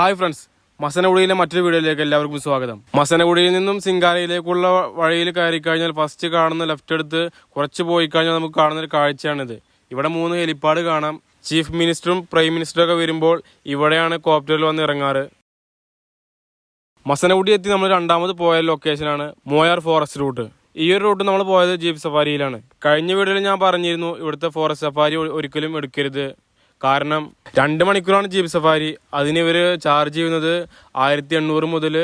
Hi friends മസനഗുഡിയിലെ മറ്റൊരു വീഡിയോയിലേക്ക് എല്ലാവർക്കും സ്വാഗതം. മസനഗുഡിയിൽ നിന്നും സിംഗാരയിലേക്കുള്ള വഴിയിൽ കയറി കഴിഞ്ഞാൽ ഫസ്റ്റ് കാണുന്ന ലെഫ്റ്റ് എടുത്ത് കുറച്ച് പോയി കഴിഞ്ഞാൽ നമുക്ക് കാണുന്ന ഒരു കാഴ്ചയാണിത്. ഇവിടെ മൂന്ന് ഹെലിപ്പാഡ് കാണാം. ചീഫ് മിനിസ്റ്ററും പ്രൈം മിനിസ്റ്ററും ഒക്കെ വരുമ്പോൾ ഇവിടെയാണ് കോപ്റ്ററിൽ വന്ന് ഇറങ്ങാറ്. മസനഗുഡി എത്തി നമ്മൾ രണ്ടാമത് പോയ ലൊക്കേഷനാണ് മോയാർ ഫോറസ്റ്റ് റൂട്ട് ഈ ഒരു റൂട്ട് നമ്മൾ പോയത് ജീപ്പ് സഫാരിയിലാണ് കഴിഞ്ഞ വീഡിയോയിൽ ഞാൻ പറഞ്ഞിരുന്നു ഇവിടുത്തെ ഫോറസ്റ്റ് സഫാരി ഒരിക്കലും എടുക്കരുത്. കാരണം രണ്ട് മണിക്കൂറാണ് ജീപ്പ് സഫാരി. അതിന് ഇവർ ചാർജ് ചെയ്യുന്നത് ആയിരത്തി എണ്ണൂറ് മുതൽ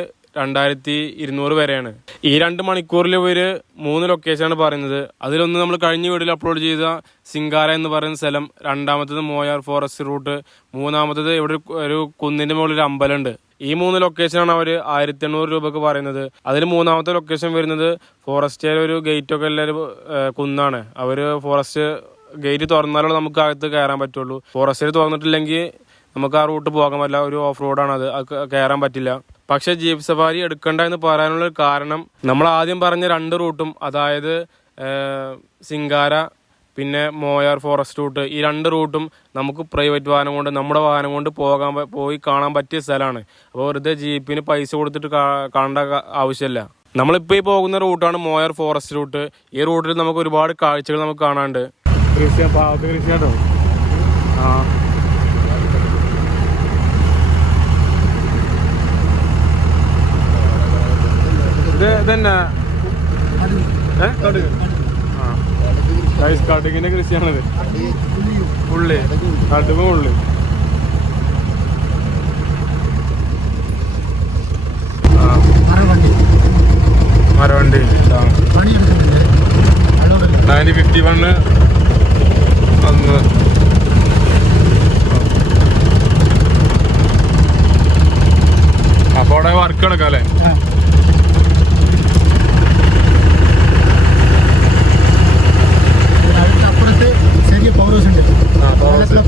രണ്ടായിരത്തി ഇരുന്നൂറ് വരെയാണ്. ഈ രണ്ട് മണിക്കൂറിൽ ഇവർ മൂന്ന് ലൊക്കേഷനാണ് പറയുന്നത്. അതിലൊന്ന് നമ്മൾ കഴിഞ്ഞ വീഡിയോയിൽ അപ്ലോഡ് ചെയ്ത സിംഗാര എന്ന് പറയുന്ന സ്ഥലം രണ്ടാമത്തത് മോയാർ ഫോറസ്റ്റ് റൂട്ട് മൂന്നാമത്തത് ഇവിടെ ഒരു കുന്നിന്റെ മുകളിൽ അമ്പലമുണ്ട്. ഈ മൂന്ന് ലൊക്കേഷനാണ് അവർ ആയിരത്തി എണ്ണൂറ് രൂപക്ക് പറയുന്നത്. അതിൽ മൂന്നാമത്തെ ലൊക്കേഷൻ വരുന്നത് ഫോറസ്റ്റിലെ ഒരു ഗേറ്റ് ഒക്കെ ഉള്ള ഒരു കുന്നാണ്. അവർ ഫോറസ്റ്റ് ഗേറ്റ് തുറന്നാലേ നമുക്ക് അകത്ത് കയറാൻ പറ്റുള്ളൂ. ഫോറസ്റ്റിൽ തുറന്നിട്ടില്ലെങ്കിൽ നമുക്ക് ആ റൂട്ട് പോകാൻ പറ്റില്ല. ഒരു ഓഫ് റോഡാണ് അത്. കയറാൻ പറ്റില്ല. പക്ഷെ ജീപ്പ് സഫാരി എടുക്കണ്ട എന്ന് പറയാനുള്ള കാരണം നമ്മൾ ആദ്യം പറഞ്ഞ രണ്ട് റൂട്ടും അതായത് സിംഗാര പിന്നെ മോയാർ ഫോറസ്റ്റ് റൂട്ട് ഈ രണ്ട് റൂട്ടും നമുക്ക് പ്രൈവറ്റ് വാഹനം കൊണ്ട് നമ്മുടെ വാഹനം കൊണ്ട് പോകാൻ പോയി കാണാൻ പറ്റിയ സ്ഥലമാണ്. അപ്പോൾ വെറുതെ ജീപ്പിന് പൈസ കൊടുത്തിട്ട് കാണേണ്ട ആവശ്യമില്ല. നമ്മളിപ്പോൾ ഈ പോകുന്ന റൂട്ടാണ് മോയർ ഫോറസ്റ്റ് റൂട്ട് ഈ റൂട്ടിൽ നമുക്ക് ഒരുപാട് കാഴ്ചകൾ നമുക്ക് കാണാനുണ്ട്. കൃഷി പാവത്ത് കൃഷി കേട്ടോ. ആ. ഇത് ഇതന്നെ. കടുകിന്റെ കൃഷിയാണിത്. ഉള്ളി കടുകും ഉള്ളി മരവണ്ടി. നയന്റി ഫിഫ്റ്റി വണ്ണ് അന്ന് അപ്പൊ അവിടെ വർക്ക് കിടക്കാം അല്ലേ? ചെറിയ ഉണ്ട്. വെള്ളത്തിലെ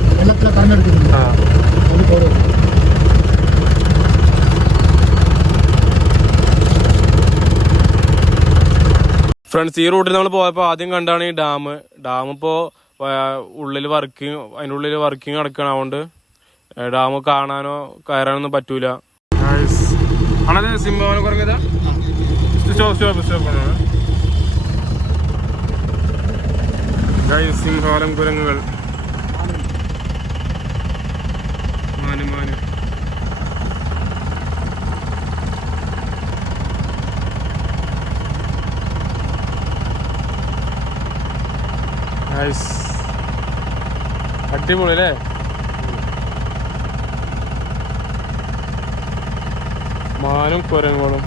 ഫ്രണ്ട്സ് ഈ റൂട്ടിൽ നമ്മൾ പോയപ്പോൾ ആദ്യം കണ്ടാണ് ഈ ഡാം ഡാം ഇപ്പോൾ ഉള്ളിൽ വർക്കിംഗ് അതിന്റെ ഉള്ളിൽ വർക്കിംഗ് നടക്കണം. അതുകൊണ്ട് ഡാം കാണാനോ കയറാനൊന്നും പറ്റൂല. ആണത് സ്റ്റോപ്പ് സ്റ്റോപ്പ് കുരങ്ങുകൾ. നൈസ് അടിപൊളി അല്ലേ മാനും കുരങ്ങളും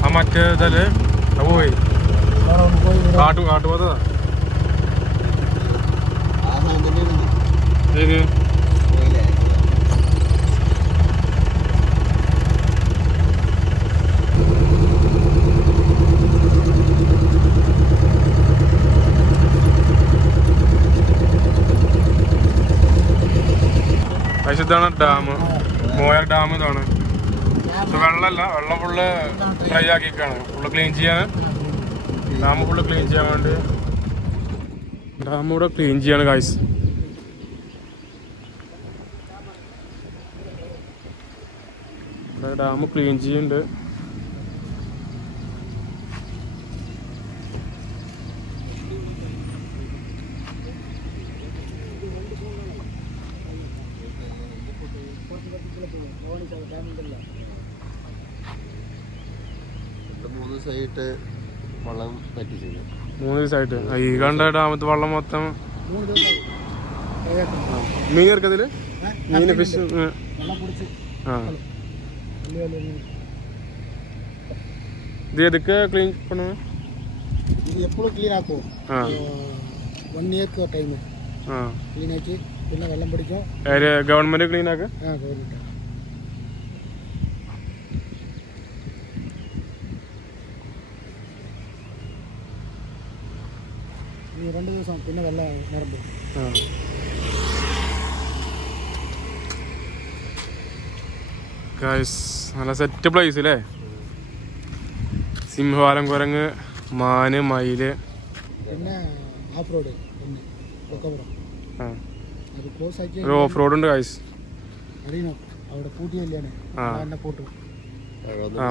ആ മറ്റേ ഇതല്ലേ? പോയി. കാട്ടു ഒന്ന് പോയി ഇവിടെ കാട്ടു കാട്ടുപോത്തതാ ഏത്? പക്ഷെ ഡാം. മോയർ ഡാം ഇതാണ്. ഇത് വെള്ളമല്ല വെള്ളം ഫുള്ള് ഡ്രൈ ആക്കിക്കാണ് ഫുള്ള് ക്ലീൻ ചെയ്യാൻ. ഡാം ഫുള്ള് ക്ലീൻ ചെയ്യാൻ വേണ്ടി. ഡാം ക്ലീൻ ചെയ്യാണ് കായ്സ് ഡാം ക്ലീൻ ചെയ്യുന്നുണ്ട് മൂന്ന് ദിവസമായിട്ട് വെള്ളം പറ്റിച്ചില്ല മൂന്ന് ദിവസമായിട്ട്. ഈ കണ്ട ഡാമത്ത് വള്ളം മൊത്തം മീൻ ഇറക്കത്തിൽ മീൻ ഫിഷ് ആ. ഇത് എതുക്ക് ക്ലീൻ പണ ഇത് എപ്പോഴും ക്ലീൻ ആക്കും. വൺ ഇയർക്ക് ടൈം ക്ലീൻ ആക്കി പിന്നെ വെള്ളം പിടിക്കും. ഗവൺമെന്റ് ക്ലീൻ ആക്കുക ആ ഗവൺമെന്റ് രണ്ട് ദിവസം പിന്നെ വെള്ള നിറമ്പ്. നല്ല സെറ്റ് പ്ലേസ് അല്ലേ സിംഹവാലം കുരങ്ങ് മാന് മയിൽ. പിന്നെ ഓഫ് റോഡ് ഒരു ഓഫ് റോഡ് ഉണ്ട് ഗൈസ്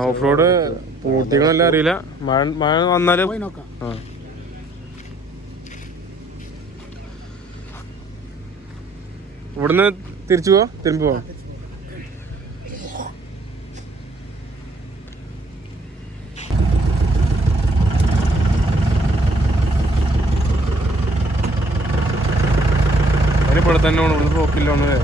ഓഫ് റോഡ് പൂട്ടികളെല്ലാം അറിയില്ല. മഴ മഴ വന്നാൽ നോക്കാം. ആ. ഇവിടുന്ന് തിരിച്ചു പോവാ തിരുമ്പി പോവാ ഇവിടെ തന്നെ ഇവിടുന്ന് പോക്കില്ല ഒന്നല്ലേ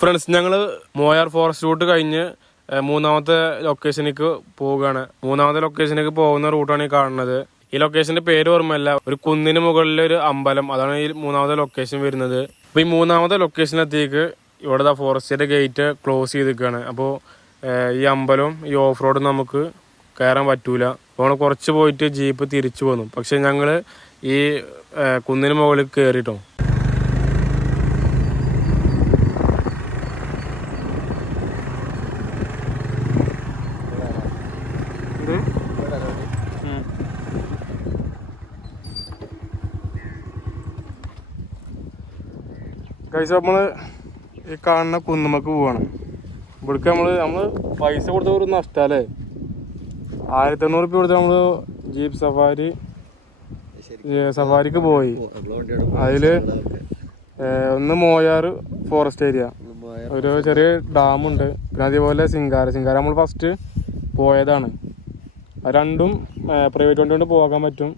ഫ്രണ്ട്സ് ഞങ്ങൾ മോയാർ ഫോറസ്റ്റ് റൂട്ട് കഴിഞ്ഞ് മൂന്നാമത്തെ ലൊക്കേഷനിലേക്ക് പോവുകയാണ്. മൂന്നാമത്തെ ലൊക്കേഷനിലേക്ക് പോകുന്ന റൂട്ടാണ് ഈ കാണുന്നത്. ഈ ലൊക്കേഷന്റെ പേര് ഓർമ്മയല്ല. ഒരു കുന്നിന് മുകളിലെ ഒരു അമ്പലം. അതാണ് ഈ മൂന്നാമത്തെ ലൊക്കേഷൻ വരുന്നത്. അപ്പോൾ ഈ മൂന്നാമത്തെ ലൊക്കേഷനിലെത്തിയേക്ക് ഇവിടെ ഫോറസ്റ്റിന്റെ ഗേറ്റ് ക്ലോസ് ചെയ്തിരിക്കുകയാണ്. അപ്പോൾ ഈ അമ്പലവും ഈ ഓഫ് റോഡും നമുക്ക് കയറാൻ പറ്റൂല. അപ്പോൾ കുറച്ച് പോയിട്ട് ജീപ്പ് തിരിച്ചു പോന്നു പക്ഷെ ഞങ്ങൾ ഈ കുന്നിന് മുകളിൽ കയറിട്ടോ കഴിച്ച നമ്മൾ ഈ കാണുന്ന കുന്നുമക്ക് പോവാണ്. ഇവിടേക്ക് നമ്മൾ നമ്മൾ പൈസ കൊടുത്ത ഒരു നഷ്ടല്ലേ? ആയിരത്തി എണ്ണൂറ് രൂപ കൊടുത്ത് നമ്മൾ ജീപ്പ് സഫാരി സഫാരിക്ക് പോയി. അതിൽ ഒന്ന് മോയാറ് ഫോറസ്റ്റ് ഏരിയ ഒരു ചെറിയ ഡാമുണ്ട് പിന്നെ അതേപോലെ സിംഗാര. സിംഗാര നമ്മൾ ഫസ്റ്റ് പോയതാണ്. രണ്ടും പ്രൈവറ്റ് വണ്ടി കൊണ്ട് പോകാൻ പറ്റും.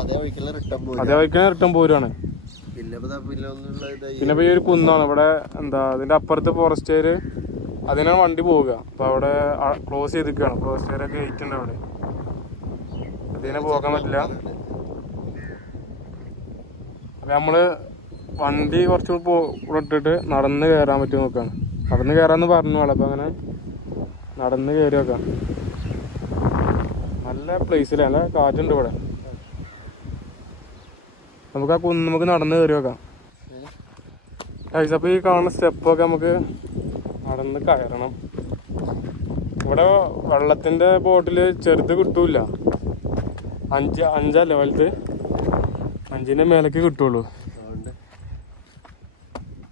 അതേ വഴിക്കുള്ള റിട്ടേൺ പോരുവാണ്. പിന്നെ ഇപ്പൊ ഈ ഒരു കുന്നാണ് ഇവിടെ എന്താ അതിന്റെ അപ്പുറത്ത് ഫോറസ്റ്റുകാര് അതിനാണ് വണ്ടി പോവുക. അപ്പൊ അവിടെ ക്ലോസ് ചെയ്തിരിക്കുകയാണ്. ഫോറസ്റ്റുകാരെ ഗേറ്റ് ഉണ്ട് അവിടെ. അതിനെ പോകാൻ പറ്റില്ല. അപ്പൊ നമ്മൾ വണ്ടി കുറച്ച് പോ ഇട്ടിട്ട് നടന്ന് കയറാൻ പറ്റും നോക്കാണ്. നടന്ന് കയറാന്ന് പറഞ്ഞു അപ്പൊ അങ്ങനെ നടന്ന് കയറി നോക്കാം. നല്ല പ്ലേസിലാണ് കാറ്റുണ്ട് ഇവിടെ. നമുക്ക് ആ കുന്ന് നമുക്ക് നടന്ന് കയറി വെക്കാം. അപ്പോൾ ഈ കാണുന്ന സ്റ്റെപ്പൊക്കെ നമുക്ക് നടന്ന് കയറണം. ഇവിടെ വെള്ളത്തിന്റെ ബോട്ടിൽ ചെറുത് കിട്ടൂല. അഞ്ച് അഞ്ചല്ല വലുത്? അഞ്ചിന്റെ മേലേക്ക് കിട്ടുള്ളൂ.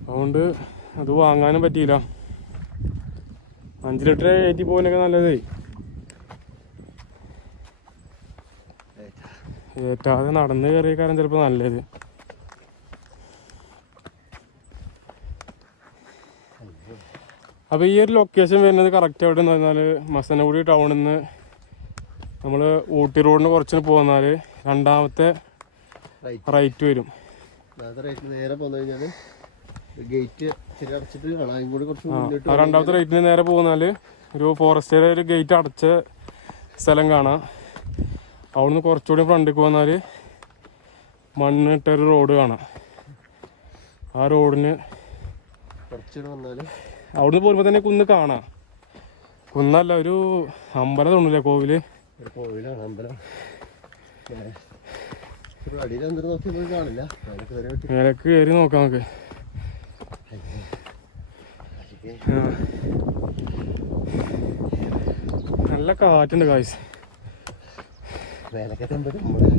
അതുകൊണ്ട് അത് വാങ്ങാനും പറ്റിയില്ല. അഞ്ച് ലിറ്റർ ഏറ്റി പോകാനൊക്കെ നല്ലതേ. ഏറ്റാതെ നടന്ന് കയറിയ കാര്യം ചിലപ്പോൾ നല്ലത്. അപ്പോൾ ഈ ഒരു ലൊക്കേഷൻ വരുന്നത് കറക്റ്റ് എവിടെ എന്ന് പറഞ്ഞാൽ മസനഗുഡി ടൗണിൽ നിന്ന് നമ്മൾ ഊട്ടി റോഡിന് കുറച്ചിന് പോന്നാൽ രണ്ടാമത്തെ റൈറ്റ് വരും. കുറച്ച് രണ്ടാമത്തെ റൈറ്റിന് നേരെ പോന്നാൽ ഒരു ഫോറസ്റ്റ് ഒരു ഗേറ്റ് അടച്ച സ്ഥലം കാണാം. അവിടുന്ന് കുറച്ചുകൂടി ഫ്രണ്ടിലേക്ക് വന്നാൽ മണ്ണിട്ടൊരു റോഡ് കാണാം. ആ റോഡിന് അവിടുന്ന് പോരുമ്പോൾ തന്നെ കുന്ന് കാണാം. കുന്നല്ല ഒരു അമ്പലം തോന്നില്ലേ കോവിൽ? കോവിലാണ് അമ്പലം. കയറി പറ്റി മേലേക്ക് കയറി നോക്കാം നമുക്ക്. നല്ല കാറ്റുണ്ട് കായ്സ് എത്തുമ്പോൾ നമ്മൾ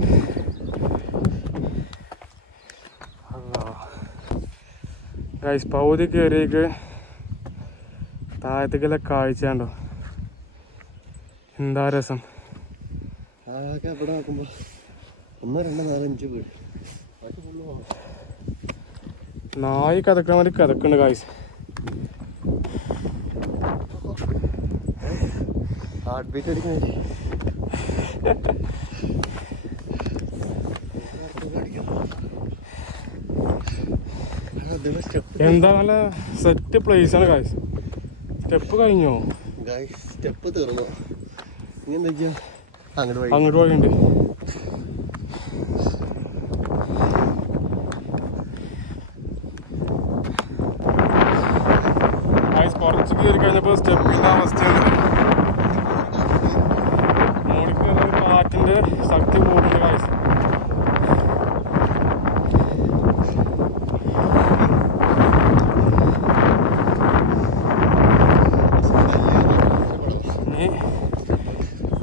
ഗൈസ് പൗതി കയറിയേക്ക് താഴത്തേക്കെല്ലാം കാഴ്ച ഉണ്ടോ എന്താ രസം? ആകെ അവിടെ നോക്കുമ്പോൾ ഒന്ന് രണ്ട് നാല് അഞ്ച് വീട്. ബാക്കി ഫുള്ള് നായി കഥക്കാൻ വേണ്ടി കഥക്കുണ്ട് ഗൈസ് ഹാർട്ട് ബീറ്റ് അടിക്കുന്നേ എന്താ നല്ല സെറ്റ് പ്ലേസ് ആണ് ഗായ്സ് സ്റ്റെപ്പ് കഴിഞ്ഞോ? സ്റ്റെപ്പ് തീർന്നു. അങ്ങോട്ട് വഴി അങ്ങോട്ട് വഴിയുണ്ട് ഗായ്സ് കുറച്ച് കയറി കഴിഞ്ഞപ്പോൾ സ്റ്റെപ്പിന്റെ അവസ്ഥയാണ് മോളിക്ക് ഒരു കാറ്റിന്റെ ശക്തി പോകുന്നുണ്ട് കാഴ്ച ഇനി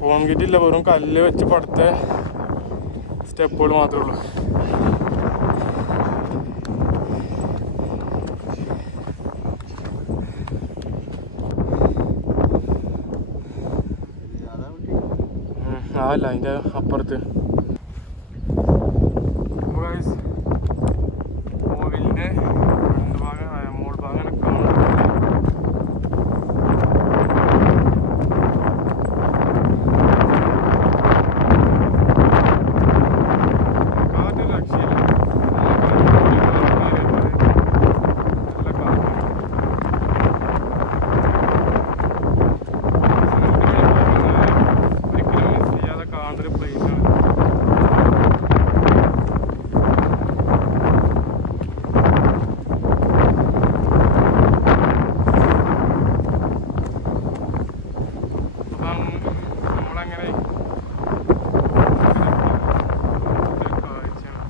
ഫോൺ ഇല്ല വെറും കല്ല് വെച്ച് പടുത്ത സ്റ്റെപ്പുകൾ മാത്രമേ ഉള്ളൂ. അല്ല അതല്ല അതിന്റെ അപ്പുറത്ത് കോവിലിന്റെ രണ്ട് ഭാഗം ആ, മോൾ ഭാഗം അങ്ങനെ കാണുന്നുണ്ട് കാറ്റ് രക്ഷയില്ല നല്ല കാറ്റ് ഒരിക്കലും മിസ് ചെയ്യാതെ കാണേണ്ട ഒരു പ്ലേസ് ആണ് അപ്പം നമ്മളങ്ങനെ കാഴ്ചയാണ്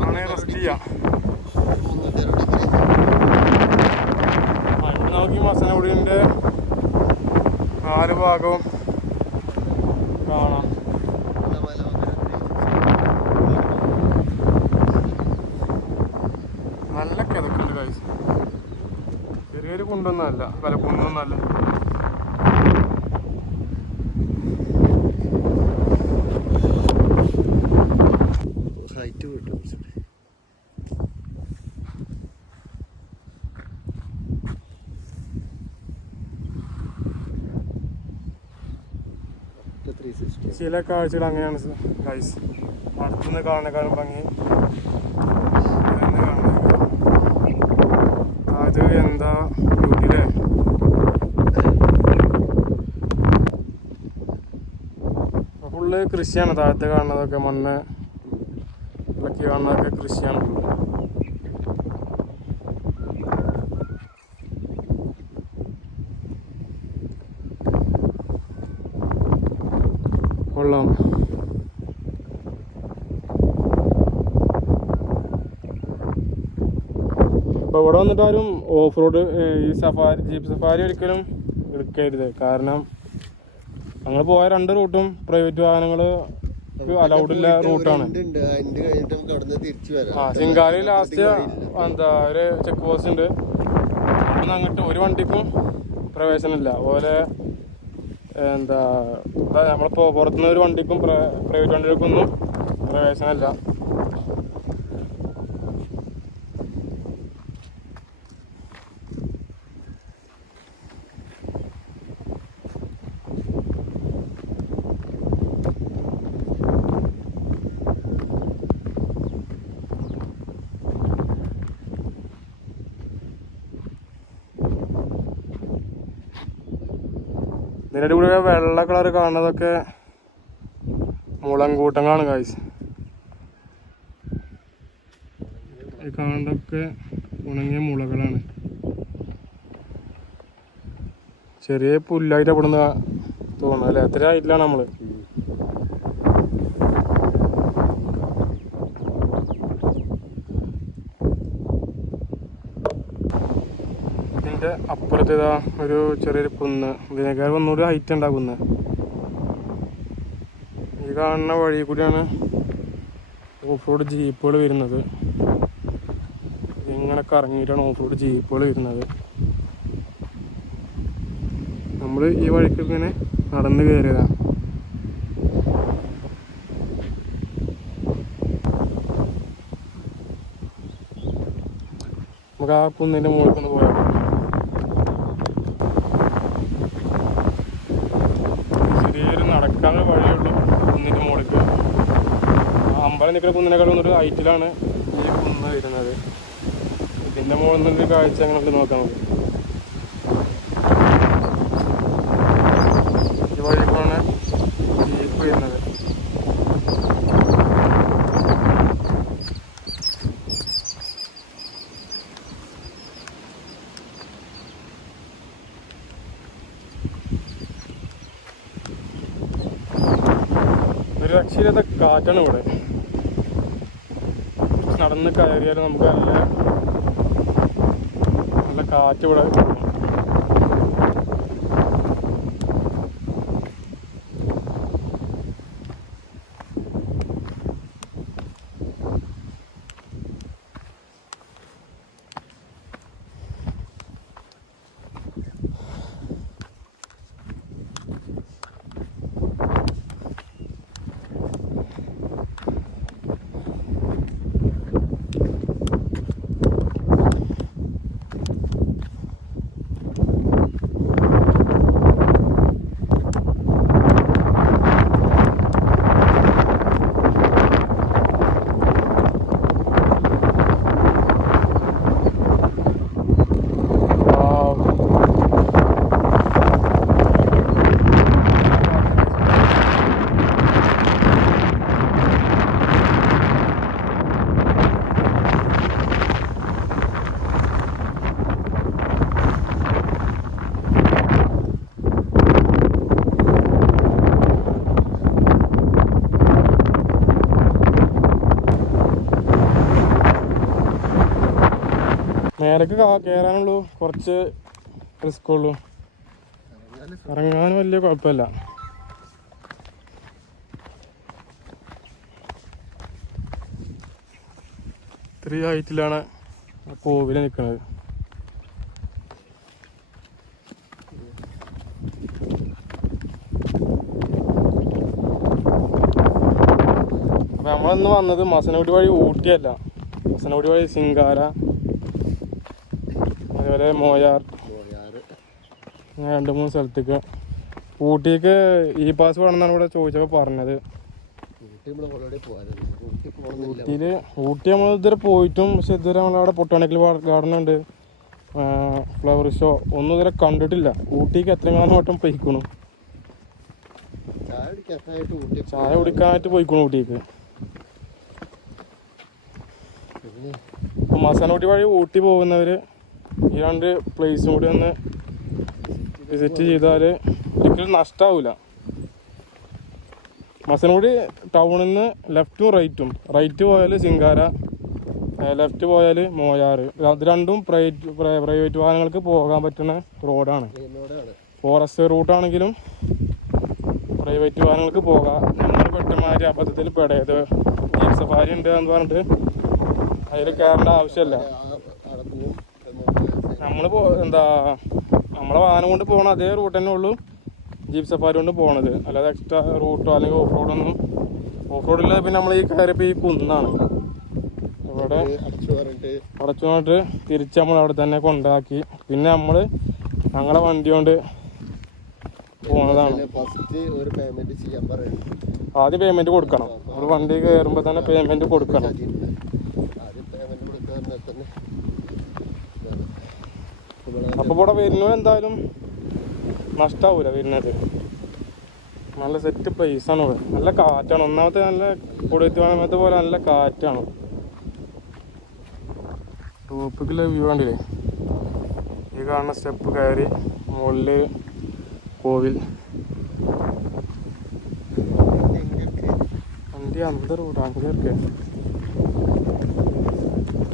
ആണെങ്കിൽ റെസ്റ്റ് ചെയ്യാം ആ, ഇവിടെ മസനഗുഡിന്റെ നാല് ഭാഗവും കാണാം. നല്ല കിതക്കുണ്ട് കാഴ്ച ചെറിയൊരു കുണ്ടൊന്നല്ല പല കുണ്ടൊന്നല്ല ഹൈറ്റ് കിട്ടും ത്രീ സിക്സ്റ്റി ചില കാഴ്ചകൾ അങ്ങനെയാണ് ഗൈസ് അടുത്തുനിന്ന് കാണുന്നേക്കാളും ഭംഗി. അത് എന്താ ബ്യൂട്ടിയിലെ ഫുള്ള് കൃഷിയാണ് താഴത്ത് കാണുന്നതൊക്കെ മണ്ണ് ഇളക്കി കാണുന്നതൊക്കെ കൃഷിയാണ്. ഇവിടെ വന്നിട്ട് ആരും ഓഫ് റോഡ് ഈ സഫാരി ജീപ്പ് സഫാരി ഒരിക്കലും എടുക്കരുത്. കാരണം ഞങ്ങൾ പോയ രണ്ട് റൂട്ടും പ്രൈവറ്റ് വാഹനങ്ങൾ അലൗഡ് ഇല്ല റൂട്ടാണ്. അവിടെ ആ ചിങ്കാരി ലാസ്റ്റ് എന്താ ഒരു ചെക്ക് പോസ്റ്റ് ഉണ്ട്. അങ്ങോട്ട് ഒരു വണ്ടിക്കും പ്രവേശനമില്ല. അതുപോലെ എന്താ എന്താ നമ്മളിപ്പോൾ പുറത്തുനിന്ന് ഒരു വണ്ടിക്കും പ്രൈവറ്റ് വണ്ടികൾക്കൊന്നും പ്രവേശനമില്ല. ഇതിന്റെ കൂടെ വെള്ള കളർ കാണുന്നതൊക്കെ മുളങ്കൂട്ടങ്ങളാണ് കായ്സ് ഈ കാണുന്നതൊക്കെ ഉണങ്ങിയ മുളകളാണ്. ചെറിയ പുല്ലായിട്ട് അവിടുന്ന് തോന്നുന്നത് അല്ലേ? അത്ര ആയിട്ടില്ല നമ്മൾ. അപ്പുറത്തേതാ ഒരു ചെറിയൊരു കുന്ന്. ഇതിനേക്കാൾ ഒന്നുകൂടി ഹൈറ്റ് ഉണ്ടാകുന്ന ഈ കാണുന്ന വഴി കൂടിയാണ് ഓഫ് റോഡ് ജീപ്പുകൾ വരുന്നത്. ഇങ്ങനെ കറങ്ങിയിട്ടാണ് ഓഫ് റോഡ് ജീപ്പുകൾ വരുന്നത്. നമ്മൾ ഈ വഴിക്ക് ഇങ്ങനെ നടന്നു കയറിയതാണ് നമുക്ക് ആ കുന്നിന്റെ മുകളിൽ പോയാൽ ഞങ്ങൾ കുന്നിനെക്കാളും ഒരു ഹൈറ്റിലാണ് ഈ കുന്ന് വരുന്നത്. ഇതിന്റെ മുകളിൽ നിന്നൊരു കാഴ്ച അങ്ങനെ നോക്കാം നമുക്ക്. ഈ ജീപ്പ് വരുന്നത്. ഒരു രക്ഷയില്ലാത്ത കാറ്റാണ് ഇവിടെ. കയറിയാൽ നമുക്ക് നല്ല നല്ല കാറ്റ് ഇവിടെ മേലേക്ക് കാ- കയറാനുള്ളൂ കുറച്ച് റിസ്ക് ഉള്ളൂ. ഇറങ്ങാൻ വലിയ കുഴപ്പമില്ല. ഇത്രയും ഹൈറ്റിലാണ് ആ കോവിൽ നിൽക്കുന്നത് അപ്പൊ നമ്മളിന്ന് വന്നത് മസനോടി വഴി ഊട്ടിയല്ല. മസനോടി വഴി സിംഗാര. അതുപോലെ മോയാർ. അങ്ങനെ രണ്ട് മൂന്ന് സ്ഥലത്തേക്ക്. ഊട്ടിക്ക് ഈ പാസ് വേണമെന്നാണ് ഇവിടെ ചോദിച്ചപ്പോൾ പറഞ്ഞത്. ഊട്ടിയിൽ ഊട്ടി പോകണമെന്നില്ല ഊട്ടിയിൽ ഊട്ടി നമ്മൾ ഇതുവരെ പോയിട്ടും പക്ഷെ ഇതുവരെ നമ്മളവിടെ പൊട്ടാണിക്കൽ ഗാർഡൻ ഉണ്ട്. ഫ്ലവർ ഷോ ഒന്നും ഇതുവരെ കണ്ടിട്ടില്ല. ഊട്ടിക്ക് എത്രയും വട്ടം പോയിക്കണു. ചായ കുടിക്കാനായിട്ട് പോയിക്കണു ഊട്ടിക്ക്. മസാന ഊട്ടി വഴി ഊട്ടി പോകുന്നവർ ഈ രണ്ട് പ്ലേസും കൂടി ഒന്ന് വിസിറ്റ് ചെയ്താൽ ഒരിക്കലും നഷ്ടാവില്ല മസനഗുഡി ടൗണിൽ നിന്ന് ലെഫ്റ്റും റൈറ്റും റൈറ്റ് പോയാൽ സിംഗാര ലെഫ്റ്റ് പോയാൽ മോയാറ്. അത് രണ്ടും പ്രൈവറ്റ് പ്രൈവറ്റ് വാഹനങ്ങൾക്ക് പോകാൻ പറ്റുന്ന റോഡാണ് ഫോറസ്റ്റ് റൂട്ടാണെങ്കിലും പ്രൈവറ്റ് വാഹനങ്ങൾക്ക് പോകാം. നമ്മൾ പെട്ടമാര് അബദ്ധത്തിൽ പെടയത് ജീപ്പ് സഫാരി ഉണ്ട് എന്ന് പറഞ്ഞിട്ട് അതിൽ കയറേണ്ട ആവശ്യമില്ല നമ്മൾ പോ എന്താ നമ്മളെ വാഹനം കൊണ്ട് പോകണ അതേ റൂട്ട് തന്നെ ഉള്ളൂ ജീപ്പ് സഫാരി കൊണ്ട് പോകണത് അല്ലാതെ എക്സ്ട്രാ റൂട്ടോ അല്ലെങ്കിൽ ഓഫ് റോഡൊന്നും ഓഫ് റോഡിൽ പിന്നെ നമ്മൾ ഈ കയറിപ്പോ ഈ കുന്നാണ്. ഇവിടെ അടച്ചു പറഞ്ഞിട്ട് തിരിച്ച് നമ്മൾ അവിടെ തന്നെ കൊണ്ടാക്കി. പിന്നെ നമ്മൾ ഞങ്ങളെ വണ്ടി കൊണ്ട് പോണതാണ്. ആദ്യം പേയ്മെന്റ് കൊടുക്കണം. നമ്മൾ വണ്ടി കയറുമ്പോൾ തന്നെ പേയ്മെന്റ് കൊടുക്കണം ആദ്യം പേയ്മെന്റ് കൊടുക്കാൻ തന്നെ അപ്പൊ ഇവിടെ വരുന്നവർ എന്തായാലും നഷ്ടാവൂല വരുന്നത്. നല്ല സെറ്റ് പ്ലേസ് ആണ് ഇവിടെ. നല്ല കാറ്റാണ്. ഒന്നാമത്തെ നല്ല കൂടുതൽ പോലെ നല്ല കാറ്റാണ്. ടോപ്പിക്കുള്ള വ്യൂ കണ്ടില്ലേ? ഈ കാണുന്ന സ്റ്റെപ്പ് കയറി മുകളിൽ കോവിൽ. വണ്ടി അന്ത റൂട്ട് അങ്ങനെയൊക്കെ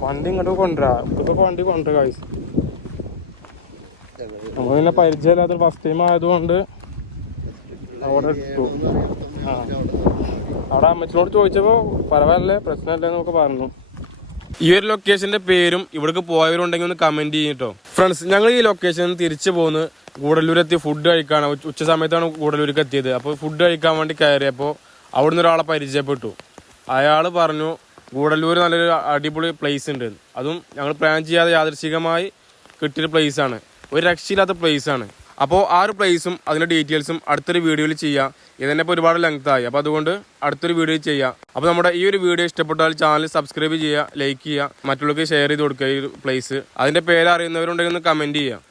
വണ്ടി ഇങ്ങോട്ട് കൊണ്ടുവരാ. ഇപ്പൊ വണ്ടി കൊണ്ടുവരാ നമ്മൾ പിന്നെ പരിചയമില്ലാത്ത ഫസ്റ്റ് ടൈം ആയതുകൊണ്ട് അവിടെ ഇട്ടു. അവിടെ അമ്മച്ചിനോട് ചോദിച്ചപ്പോൾ പരവാല്ലേ പ്രശ്നമില്ല എന്നൊക്കെ പറഞ്ഞു. ഈ ഒരു ലൊക്കേഷന്റെ പേരും ഇവിടേക്ക് പോയവരുണ്ടെങ്കിൽ ഒന്ന് കമന്റ് ചെയ്യട്ടോ. ഫ്രണ്ട്സ് ഞങ്ങൾ ഈ ലൊക്കേഷൻ തിരിച്ചു പോന്ന് ഗൂഡല്ലൂരെത്തി ഫുഡ് കഴിക്കാണ്. ഉച്ച- സമയത്താണ് ഗൂഡല്ലൂർക്ക് എത്തിയത്. അപ്പോൾ ഫുഡ് കഴിക്കാൻ വേണ്ടി കയറിയപ്പോൾ അവിടുന്ന് ഒരാളെ പരിചയപ്പെട്ടു. അയാൾ പറഞ്ഞു ഗൂഡല്ലൂർ നല്ലൊരു അടിപൊളി പ്ലേസ് ഉണ്ട് അതും ഞങ്ങൾ പ്ലാൻ ചെയ്യാതെ യാദൃശികമായി കിട്ടിയൊരു ആണ്. ഒരു രക്ഷയില്ലാത്ത പ്ലേസ് ആണ്. അപ്പോൾ ആ ഒരു പ്ലേസും അതിന്റെ ഡീറ്റെയിൽസും അടുത്തൊരു വീഡിയോയിൽ ചെയ്യാം. ഇതന്നെ ഇപ്പോൾ ഒരുപാട് ലെങ്ത് ആയി. അപ്പോൾ അതുകൊണ്ട് അടുത്തൊരു വീഡിയോ ചെയ്യാം. അപ്പോൾ നമ്മുടെ ഈ ഒരു വീഡിയോ ഇഷ്ടപ്പെട്ടാൽ ചാനൽ സബ്സ്ക്രൈബ് ചെയ്യുക ലൈക്ക് ചെയ്യുക മറ്റുള്ളവർക്ക് ഷെയർ ചെയ്ത് കൊടുക്കുക ഈ പ്ലേസ് അതിന്റെ പേര് അറിയുന്നവരുണ്ടെങ്കിൽ ഒന്ന് കമന്റ് ചെയ്യുക.